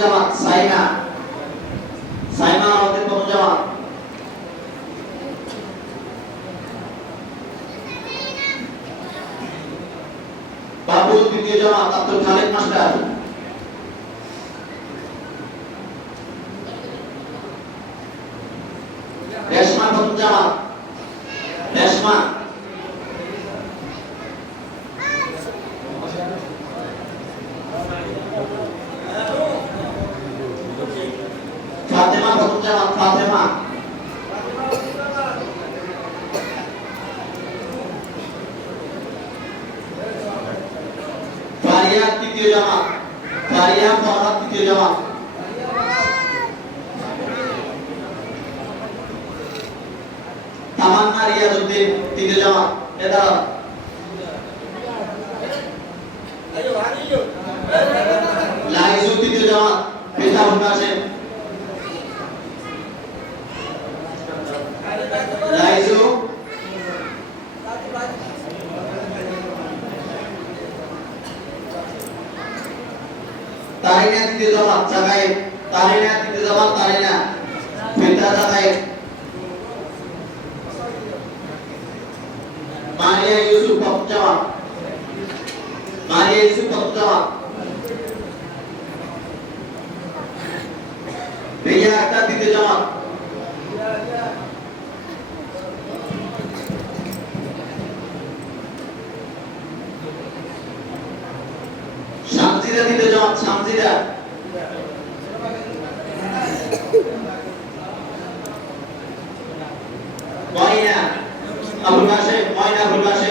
জামাত সাইমা সাইমা আমাদের প্রথম জামাত বাবুল দ্বিতীয় জামাত আব্দুল খালেক মাস্টার রেশমা প্রথম জামাত রেশমা ফাতেমা প্রথম জামাত ফাতেমা ফারিয়া তৃতীয় জামাত ফারিয়া ফরহাদ তৃতীয় জামাত তামান্না রিয়াজউদ্দিন তৃতীয় জামাত এটা লাইজু তৃতীয় জামাত ফিরদাউস কাসেম লাইজু তারিনা তৃতীয় জামাত জাগাই তারিনা তৃতীয় জামাত তারিনা ফিরদা জাগাই মারিয়া ইউসুফ প্রথম জামাত মারিয়া ইউসুফ প্রথম জামাত রিয়া আক্তার তৃতীয় জামাত শামসিদা তৃতীয় জামাত শামসিদা ময়না আবুল কাশেম ময়না আবুল কাশেম